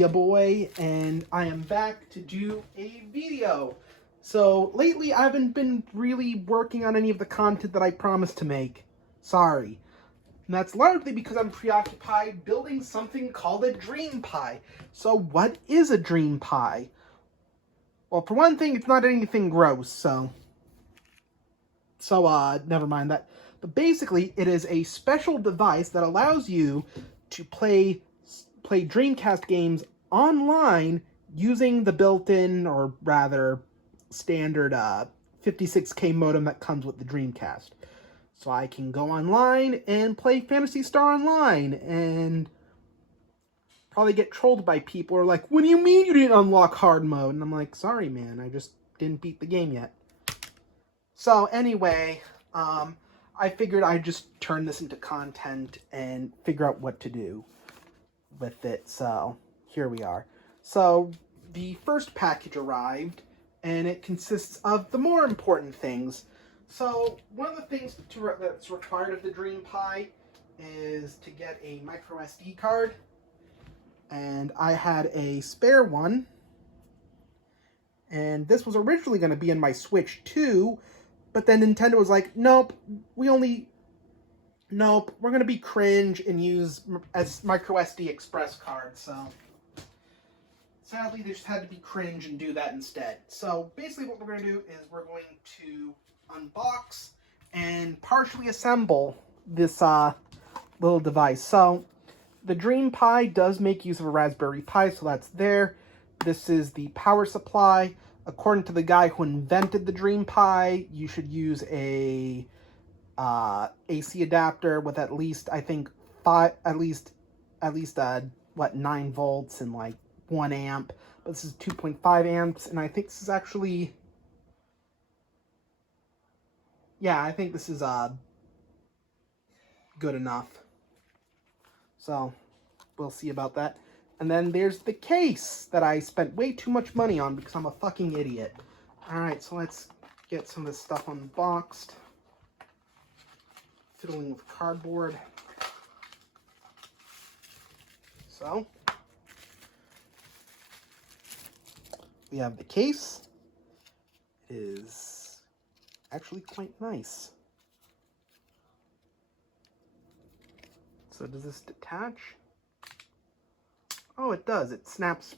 ya boy, and I am back to do a video. So lately I haven't been really working on any of the content that I promised to make. Sorry. And that's largely because I'm preoccupied building something called a DreamPi. So what is a DreamPi? Well, for one thing, it's not anything gross, so never mind that. But basically, it is a special device that allows you to play Dreamcast games online using the built-in, or rather standard 56K modem that comes with the Dreamcast. So I can go online and play Phantasy Star Online and probably get trolled by people who are like, what do you mean you didn't unlock hard mode? And I'm like, sorry man, I just didn't beat the game yet. So anyway, I figured I'd just turn this into content and figure out what to do with it. So here we are. So the first package arrived, and it consists of the more important things. So one of the things that's required of the DreamPi is to get a micro SD card, and I had a spare one, and this was originally going to be in my Switch too, but then Nintendo was like, nope, we're going to be cringe and use as micro SD express cards. So sadly, they just had to be cringe and do that instead. So basically what we're going to do is we're going to unbox and partially assemble this little device. So the DreamPi does make use of a Raspberry Pi, so that's there. This is the power supply. According to the guy who invented the DreamPi, you should use a AC adapter with at least, I think, 9 volts and like 1 amp. But this is 2.5 amps, and I think this is actually, yeah, I think this is good enough. So we'll see about that. And then there's the case that I spent way too much money on because I'm a fucking idiot. Alright, so let's get some of this stuff unboxed. Fiddling with cardboard. So we have the case. It is actually quite nice. So does this detach? Oh, it does. It snaps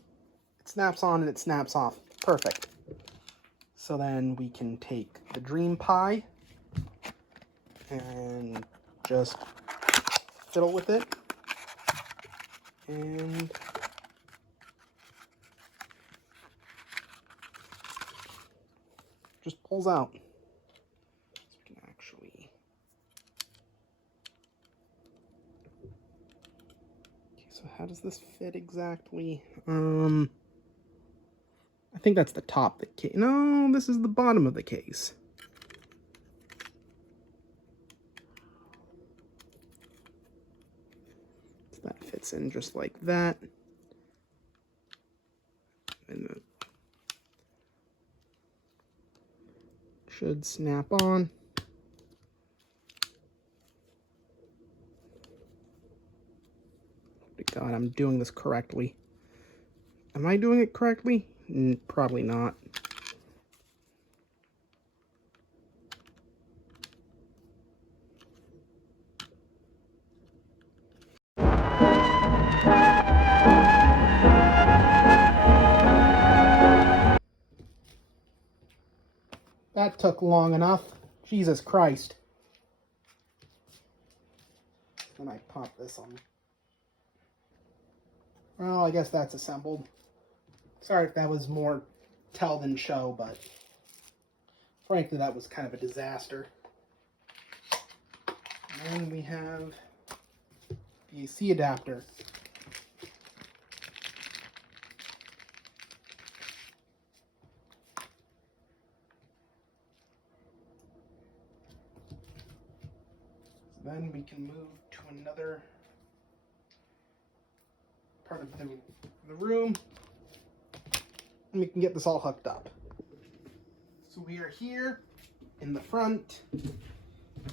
on and it snaps off. Perfect. So then we can take the DreamPi and just fiddle with it. And just pulls out. So we can actually... So how does this fit exactly? I think that's the top of the case. No, this is the bottom of the case. So that fits in just like that. And it should snap on. God, I'm doing this correctly. Am I doing it correctly? Probably not. That took long enough. Jesus Christ. Then I pop this on. Well, I guess that's assembled. Sorry if that was more tell than show, but frankly, that was kind of a disaster. And then we have the AC adapter. So then we can move to another part of the room, and we can get this all hooked up. So we are here in the front. I'm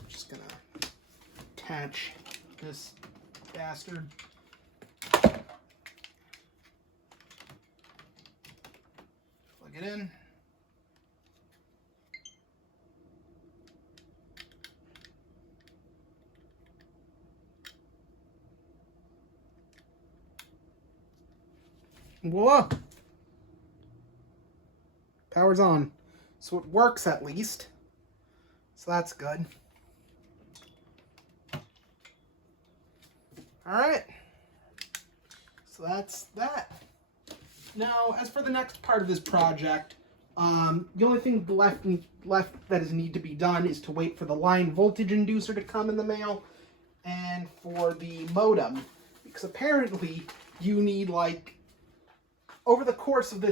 just gonna attach this bastard. it in. Whoa! Power's on. So it works at least. So that's good. Alright. So that's that. Now, as for the next part of this project, the only thing left that is need to be done is to wait for the line voltage inducer to come in the mail and for the modem. Because apparently you need, like, over the course of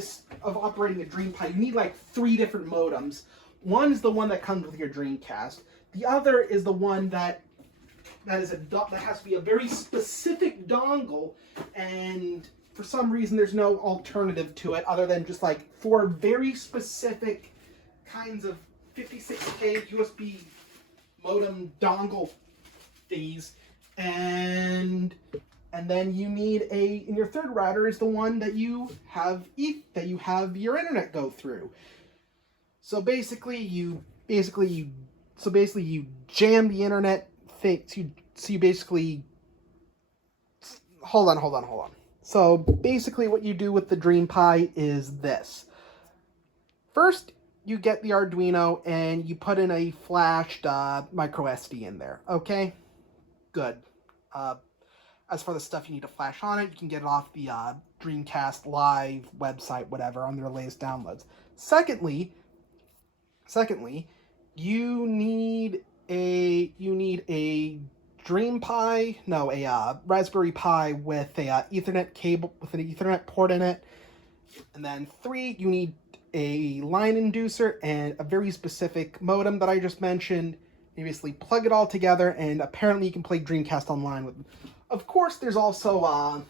operating a DreamPi, you need like 3 different modems. One is the one that comes with your Dreamcast. The other is the one that has to be a very specific dongle, and for some reason there's no alternative to it other than just like 4 very specific kinds of 56K USB modem dongle thingies, and then you need and your third router is the one that you have your internet go through. So basically you jam the internet thing. So you basically hold on. So basically what you do with the DreamPi is this. First, you get the Arduino and you put in a flashed micro SD in there. Okay, good. As for the stuff you need to flash on it, you can get it off the Dreamcast Live website, whatever, on their latest downloads. Secondly, you need a DreamPi, no, a Raspberry Pi with a Ethernet cable with an Ethernet port in it. And then 3, you need a line inducer and a very specific modem that I just mentioned. You basically plug it all together, and apparently you can play Dreamcast Online with them. Of course, there's also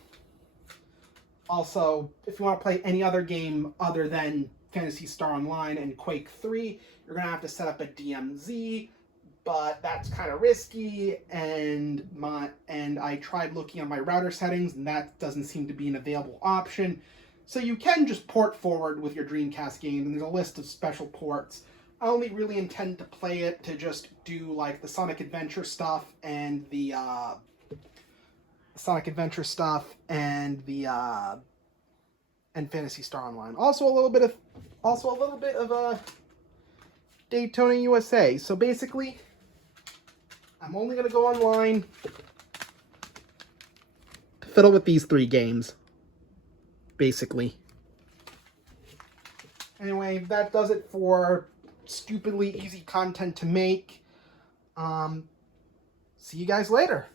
if you want to play any other game other than Phantasy Star Online and Quake 3, you're going to have to set up a DMZ, but that's kind of risky, and I tried looking on my router settings, and that doesn't seem to be an available option. So you can just port forward with your Dreamcast game, and there's a list of special ports. I only really intend to play it to just do like the Sonic Adventure stuff and the and Phantasy Star Online. Also a little bit of Daytona USA. So basically, I'm only gonna go online to fiddle with these 3 games. Basically. Anyway, that does it for stupidly easy content to make. See you guys later.